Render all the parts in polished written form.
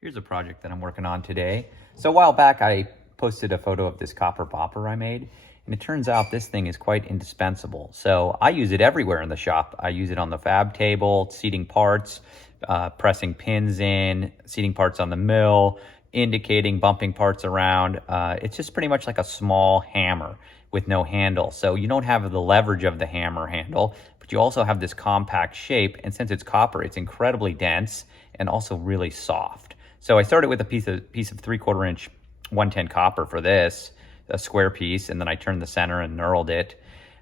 Here's a project that I'm working on today. So a while back, I posted a photo of this copper bopper I made, and it turns out this thing is quite indispensable. So I use it everywhere in the shop. I use it on the fab table, seating parts, pressing pins in, seating parts on the mill, indicating, bumping parts around. It's just pretty much like a small hammer with no handle. So you don't have the leverage of the hammer handle, but you also have this compact shape. And since it's copper, it's incredibly dense and also really soft. So I started with a piece of 3/4 inch 110 copper for this, a square piece, and then I turned the center and knurled it.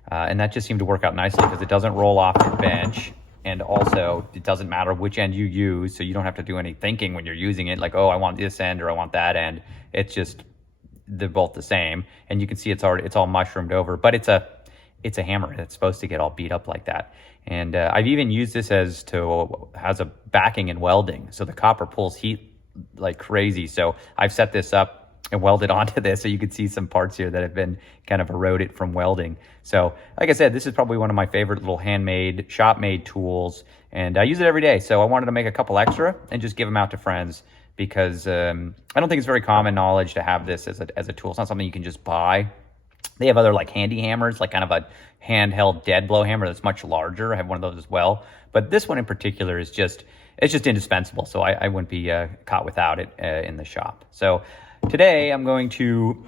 And that just seemed to work out nicely because it doesn't roll off your bench. And also, it doesn't matter which end you use, so you don't have to do any thinking when you're using it, like, oh, I want this end or I want that end. It's just, they're both the same. And you can see it's all mushroomed over, but it's a hammer. It's supposed to get all beat up like that. And I've even used this has a backing in welding. So the copper pulls heat like crazy. So I've set this up and welded onto this, so you can see some parts here that have been kind of eroded from welding. So like I said, this is probably one of my favorite little handmade, shop-made tools, and I use it every day. So I wanted to make a couple extra and just give them out to friends because I don't think it's very common knowledge to have this as a tool. It's not something you can just buy. They have other like handy hammers, like kind of a handheld dead blow hammer that's much larger. I have one of those as well. But this one in particular is just indispensable. So I wouldn't be caught without it in the shop. So today I'm going to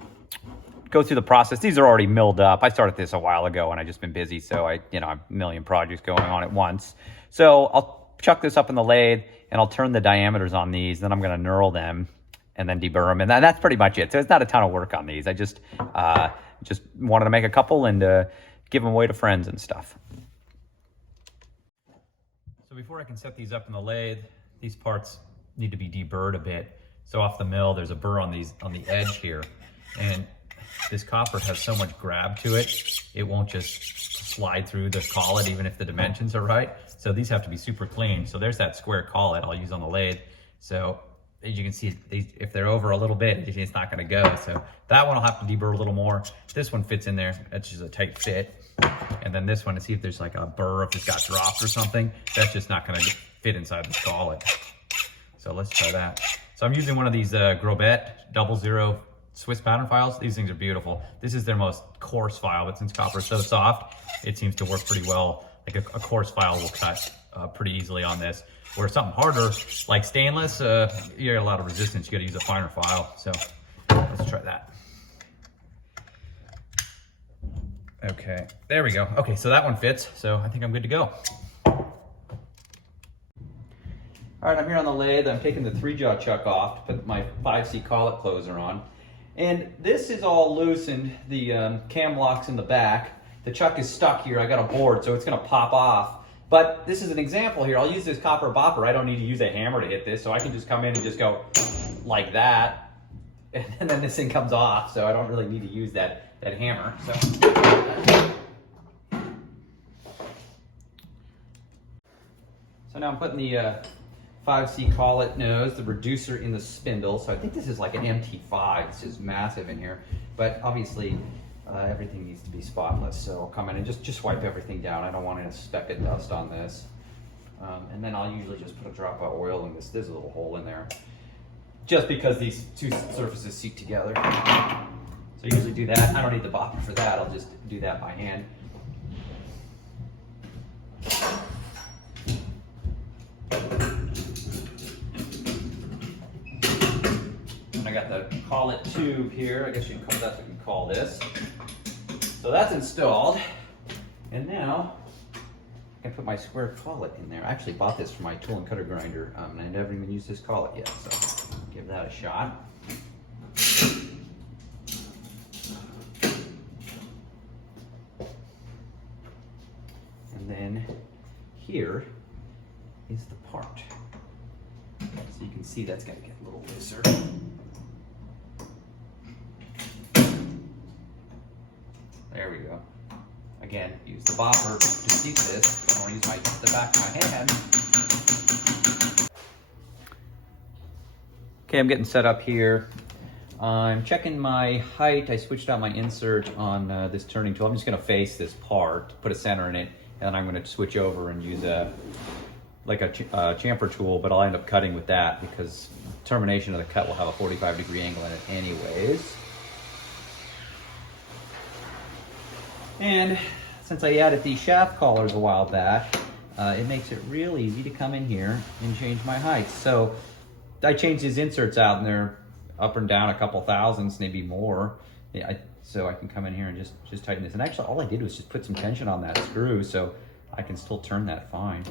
go through the process. These are already milled up. I started this a while ago and I've just been busy. So I have a million projects going on at once. So I'll chuck this up in the lathe and I'll turn the diameters on these. Then I'm going to knurl them and then deburr them. And that's pretty much it. So it's not a ton of work on these. I just wanted to make a couple and give them away to friends and stuff. So before I can set these up in the lathe, these parts need to be deburred a bit. So off the mill, there's a burr on the edge here. And this copper has so much grab to it, it won't just slide through the collet even if the dimensions are right. So these have to be super clean. So there's that square collet I'll use on the lathe. So as you can see, if they're over a little bit, it's not gonna go. So that one I'll have to deburr a little more. This one fits in there, it's just a tight fit. And then this one, to see if there's like a burr, if it's got dropped or something, that's just not gonna fit inside the collet. So let's try that. So I'm using one of these Grobet 00 Swiss pattern files. These things are beautiful. This is their most coarse file, but since copper is so soft, it seems to work pretty well. Like a coarse file will cut pretty easily on this. Where something harder, like stainless, you get a lot of resistance. You gotta use a finer file. So let's try that. Okay, there we go. Okay, so that one fits. So I think I'm good to go. All right, I'm here on the lathe. I'm taking the 3-jaw chuck off to put my 5C collet closer on. And this is all loosened. The cam lock's in the back. The chuck is stuck here. I got a board, so it's gonna pop off. But this is an example here. I'll use this copper bopper. I don't need to use a hammer to hit this, so I can just come in and just go like that. And then this thing comes off, so I don't really need to use that hammer. So now I'm putting the 5C collet nose, the reducer in the spindle. So I think this is like an MT5. This is massive in here, but obviously everything needs to be spotless. So I'll come in and just wipe everything down. I don't want any speck of dust on this. And then I'll usually just put a drop of oil in this. There's a little hole in there, just because these two surfaces seat together. So I usually do that. I don't need the bopper for that. I'll just do that by hand. I got the collet tube here. I guess that's what you call this. So that's installed. And now I can put my square collet in there. I actually bought this for my tool and cutter grinder, and I never even used this collet yet. So give that a shot. And then here is the part. So you can see that's gonna get a little looser. There we go. Again, use the bopper to seat this. I don't want to use the back of my hand. Okay, I'm getting set up here. I'm checking my height. I switched out my insert on this turning tool. I'm just gonna face this part, put a center in it, and then I'm gonna switch over and use a chamfer tool, but I'll end up cutting with that because termination of the cut will have a 45-degree angle in it anyways. And since I added these shaft collars a while back, it makes it real easy to come in here and change my heights. So I changed these inserts out, and they're up and down a couple thousandths, maybe more. Yeah, so I can come in here and just tighten this. And actually, all I did was just put some tension on that screw, so I can still turn that fine.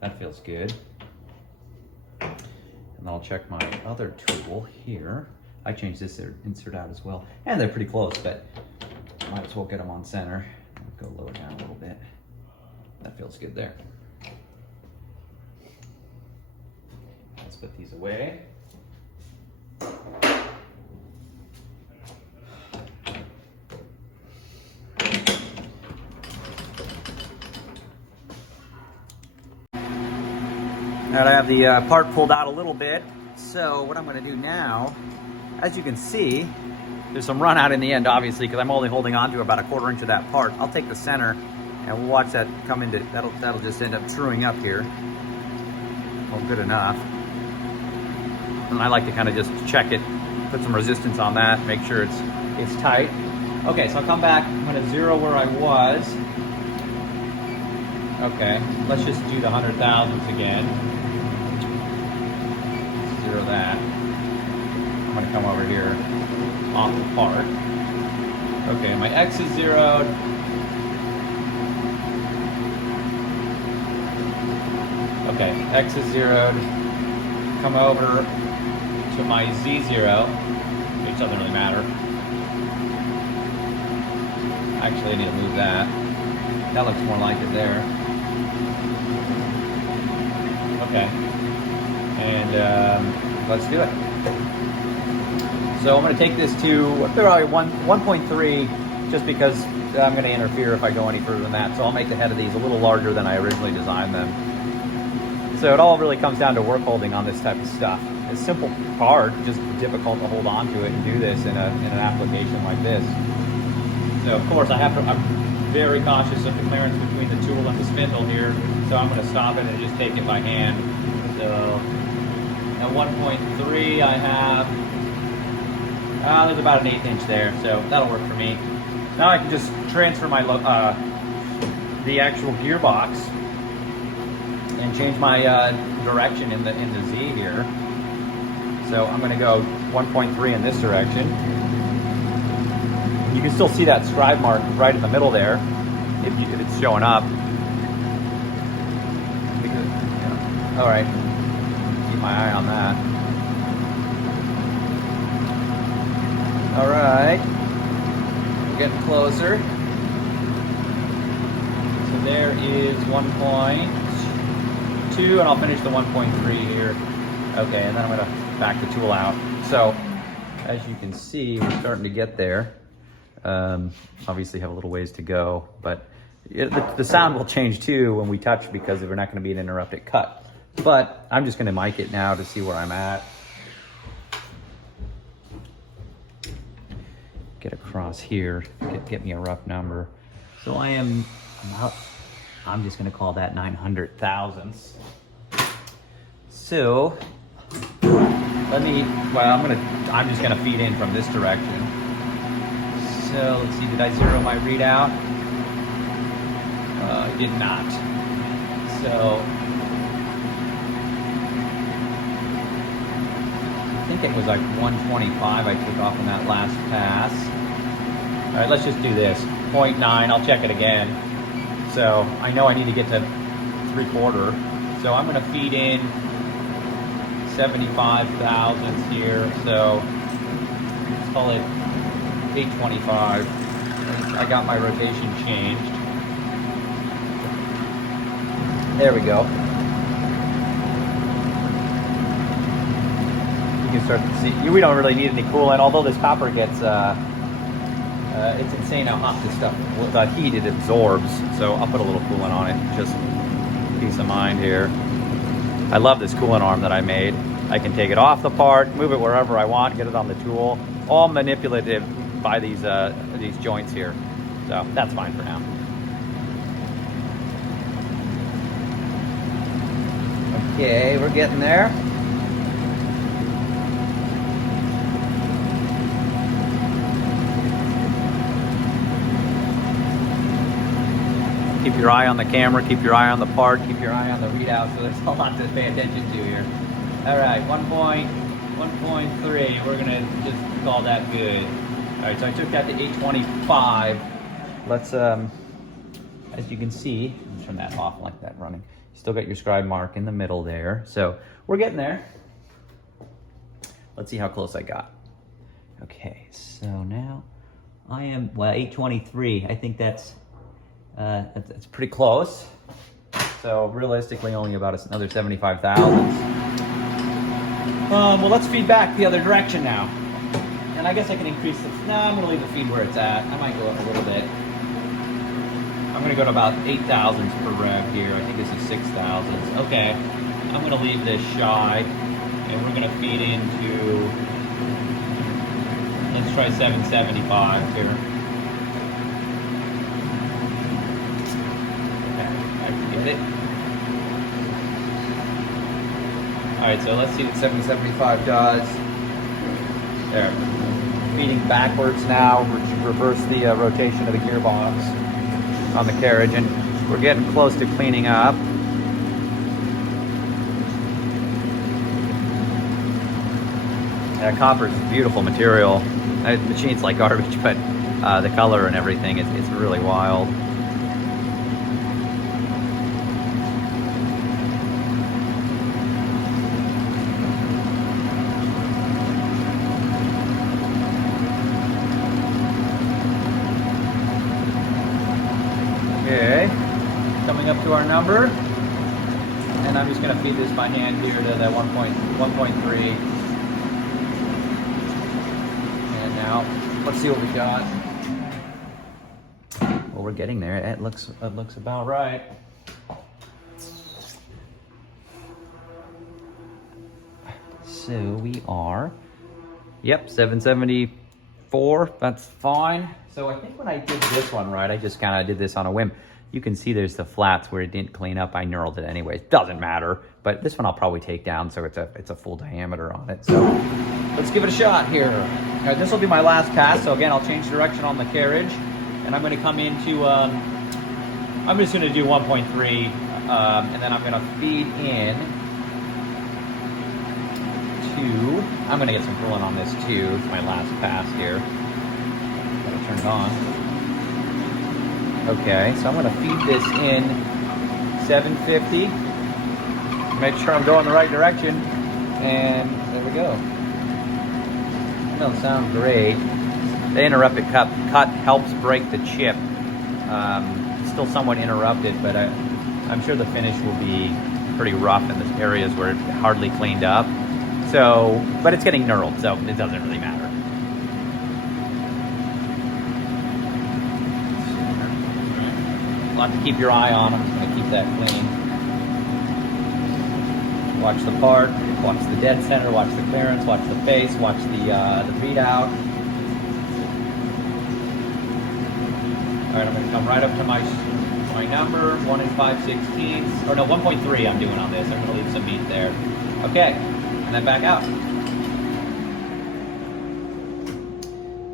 That feels good. And I'll check my other tool here. I changed this insert out as well. And they're pretty close, but might as well get them on center. I'll go lower down a little bit. That feels good there. Let's put these away. Now I have the part pulled out a little bit. So what I'm going to do now, as you can see, there's some run out in the end, obviously, because I'm only holding on to about 1/4 inch of that part. I'll take the center and we'll watch that come into, that'll just end up truing up here. Well, good enough. And I like to kind of just check it, put some resistance on that, make sure it's tight. Okay, so I'll come back, I'm going to zero where I was. Okay, let's just do the 100,000ths again. Zero that. I'm going to come over here off the part. Okay, my X is zeroed. Okay, X is zeroed. Come over to my Z0, which doesn't really matter. Actually, I need to move that. That looks more like it there. Okay, and let's do it. So I'm going to take this to probably 1.3, just because I'm going to interfere if I go any further than that. So I'll make the head of these a little larger than I originally designed them. So it all really comes down to work holding on this type of stuff. It's a simple part, just difficult to hold on to it and do this in an application like this. So of course I'm very cautious of the clearance between the tool and the spindle here. So I'm going to stop it and just take it by hand. So at 1.3 I have, there's about an 1/8 inch there, so that'll work for me. Now I can just transfer my the actual gearbox and change my direction in the Z here. So I'm going to go 1.3 in this direction. You can still see that scribe mark right in the middle there, if it's showing up. Because, yeah. All right, keep my eye on that. All right, we're getting closer. So there is 1.2, and I'll finish the 1.3 here. Okay, and then I'm gonna back the tool out. So as you can see, we're starting to get there. Obviously have a little ways to go, but the sound will change too when we touch, because we're not gonna be an interrupted cut. But I'm just gonna mic it now to see where I'm at. Get across here, get me a rough number. So I'm just gonna call that 900 thousandths. So I'm just gonna feed in from this direction. So let's see, did I zero my readout? I did not. So I think it was like 125 I took off in that last pass. All right, let's just do this. 0.9, I'll check it again. So I know I need to get to 3/4. So I'm gonna feed in 75 thousandths here. So let's call it 825. I got my rotation changed. There we go. You can start to see, we don't really need any coolant, although this copper gets, it's insane how hot this stuff, the heat it absorbs. So I'll put a little coolant on it, just peace of mind here. I love this coolant arm that I made. I can take it off the part, move it wherever I want, get it on the tool, all manipulative by these joints here. So that's fine for now. Okay, we're getting there. Keep your eye on the camera, keep your eye on the part, keep your eye on the readout, so there's a lot to pay attention to here. All right, 1.3, we're gonna just call that good. All right, so I took that to 825. Let's, as you can see, turn that off like that running. You still got your scribe mark in the middle there. So we're getting there. Let's see how close I got. Okay, so now I am, well, 823. I think that's pretty close. So realistically, only about another 75 thousandths. Well, let's feed back the other direction now. And I guess I can increase the, no, I'm gonna leave the feed where it's at. I might go up a little bit. I'm gonna go to about 8 thousandths per rev here. I think this is 6 thousandths. Okay, I'm gonna leave this shy, and we're gonna feed into, let's try 775 here. Okay, I can get it. All right, so let's see what 775 does. There, feeding backwards now, reverse the rotation of the gearbox on the carriage, and we're getting close to cleaning up. Yeah, copper is a beautiful material. The machine's like garbage, but the color and everything is really wild. Okay, coming up to our number, and I'm just going to feed this by hand here to that 1.3. And now, let's see what we got. Well, we're getting there. It looks about right. So we are, yep, 774. That's fine. So I think when I did this one right, I just kind of did this on a whim. You can see there's the flats where it didn't clean up. I knurled it anyways. Doesn't matter. But this one I'll probably take down, so it's a full diameter on it. So let's give it a shot here. This will be my last pass. So again, I'll change direction on the carriage, and I'm going to come into. I'm just going to do 1.3, and then I'm going to feed in to. I'm going to get some coolant on this too. It's my last pass here. Turn it on. Okay, so I'm going to feed this in 750. Make sure I'm going the right direction, and there we go. It don't sound great. The interrupted cut helps break the chip. Still somewhat interrupted, but I'm sure the finish will be pretty rough in the areas where it's hardly cleaned up. So, but it's getting knurled, so it doesn't really matter. A lot to keep your eye on. I'm just going to keep that clean. Watch the part, watch the dead center, watch the clearance, watch the face, watch the readout. All right, I'm going to come right up to my number, 1 5/16, or no, 1.3 I'm doing on this. I'm going to leave some meat there. Okay, and then back out.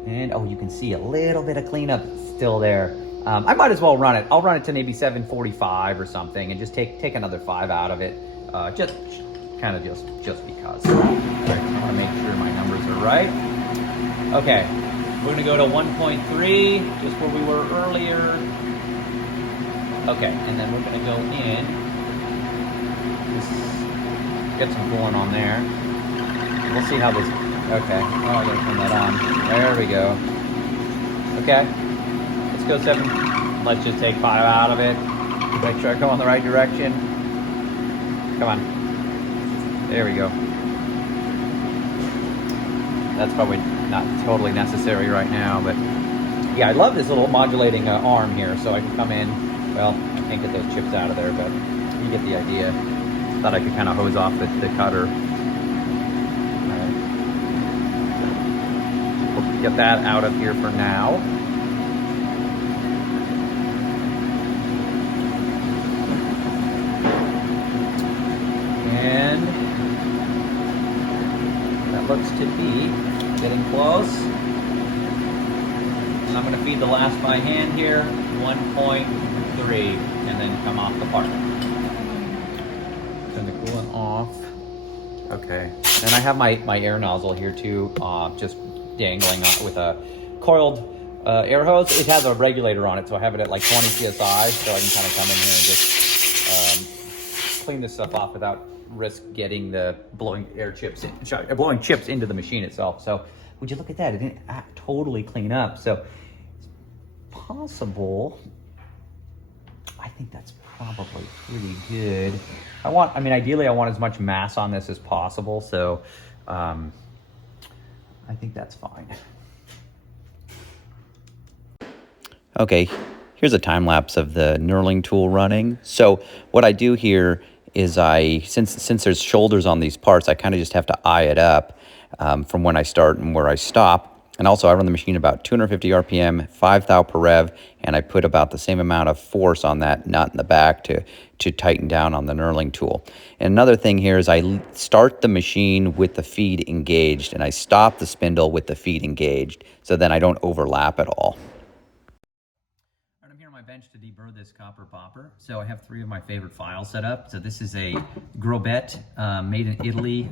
And oh, you can see a little bit of cleanup still there. I might as well run it. I'll run it to maybe 745 or something, and just take another 5 out of it. Just because. All right, I want to make sure my numbers are right. Okay, we're gonna go to 1.3, just where we were earlier. Okay, and then we're gonna go in. Get some coolant on there. We'll see how this. Okay. Oh, I gotta turn that on. There we go. Okay. Let's go 7. Let's just take 5 out of it. Make sure I go in the right direction. Come on. There we go. That's probably not totally necessary right now, but yeah, I love this little modulating arm here, so I can come in. Well, I can't get those chips out of there, but you get the idea. Thought I could kind of hose off the cutter. All right. We'll get that out of here for now. And that looks to be getting close. And I'm going to feed the last by hand here, 1.3, and then come off the part. Turn the coolant off. Okay, and I have my air nozzle here too, just dangling with a coiled air hose. It has a regulator on it, so I have it at like 20 psi, so I can kind of come in here and just clean this stuff off without risk getting the blowing chips into the machine itself. So would you look at that? It didn't totally clean up. So it's possible. I think that's probably pretty good. Ideally I want as much mass on this as possible. So I think that's fine. Okay, here's a time lapse of the knurling tool running. So what I do here is since there's shoulders on these parts, I kind of just have to eye it up from when I start and where I stop. And also I run the machine about 250 RPM, 5 thou per rev, and I put about the same amount of force on that nut in the back to tighten down on the knurling tool. And another thing here is I start the machine with the feed engaged, and I stop the spindle with the feed engaged, so then I don't overlap at all. I'm here on my bench to deburr this copper bopper. So I have 3 of my favorite files set up. So this is a Grobet made in Italy,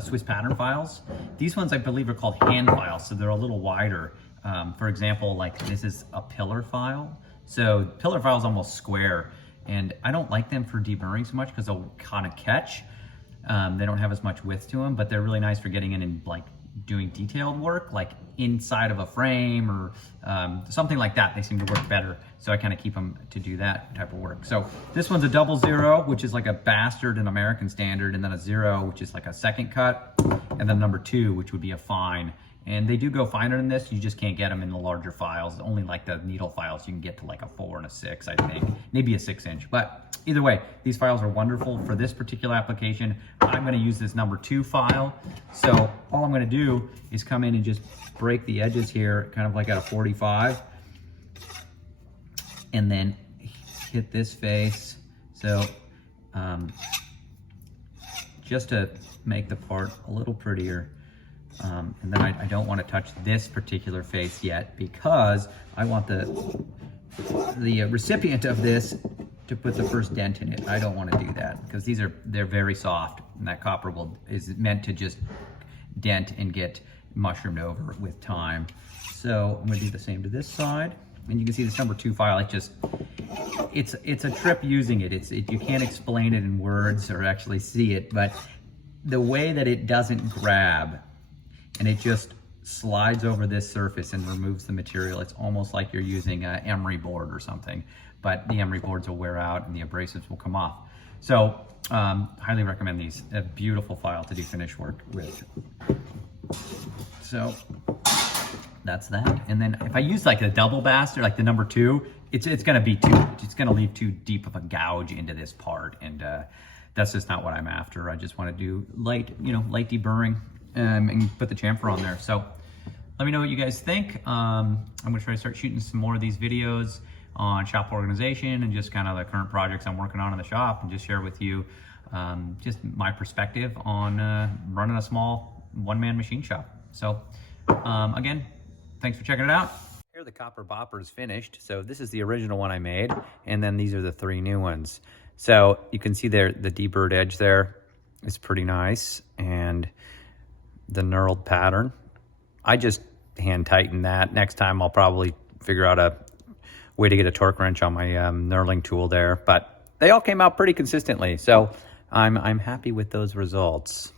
Swiss pattern files. These ones I believe are called hand files, so they're a little wider. For example, like this is a pillar file. So pillar file is almost square, and I don't like them for deburring so much because they'll kind of catch. They don't have as much width to them, but they're really nice for getting in and like doing detailed work, like inside of a frame or something like that. They seem to work better, so I kind of keep them to do that type of work. So this one's a 00, which is like a bastard and American standard, and then a 0, which is like a second cut, and then number 2, which would be a fine. And they do go finer than this. You just can't get them in the larger files. Only like the needle files, you can get to like a 4 and a 6, I think. Maybe a 6-inch. But either way, these files are wonderful for this particular application. I'm going to use this number 2 file. So all I'm going to do is come in and just break the edges here, kind of like at a 45. And then hit this face. So just to make the part a little prettier. And then I don't want to touch this particular face yet because I want the recipient of this to put the first dent in it. I don't want to do that because they're very soft, and that copper is meant to just dent and get mushroomed over with time. So I'm going to do the same to this side, and you can see this number 2 file. It's a trip using it. You can't explain it in words or actually see it, but the way that it doesn't grab and it just slides over this surface and removes the material. It's almost like you're using an emery board or something, but the emery boards will wear out and the abrasives will come off. So highly recommend these. A beautiful file to do finish work with. So that's that. And then if I use like a double bastard, like the number 2, it's gonna leave too deep of a gouge into this part, and that's just not what I'm after. I just want to do light deburring. And put the chamfer on there. So let me know what you guys think. I'm gonna try to start shooting some more of these videos on shop organization and just kind of the current projects I'm working on in the shop, and just share with you just my perspective on running a small one-man machine shop. So again, thanks for checking it out. Here the copper bopper is finished. So this is the original one I made, and then these are the 3 new ones. So you can see there the deburred edge there is pretty nice, and the knurled pattern. I just hand tighten that. Next time I'll probably figure out a way to get a torque wrench on my knurling tool there, but they all came out pretty consistently. So I'm happy with those results.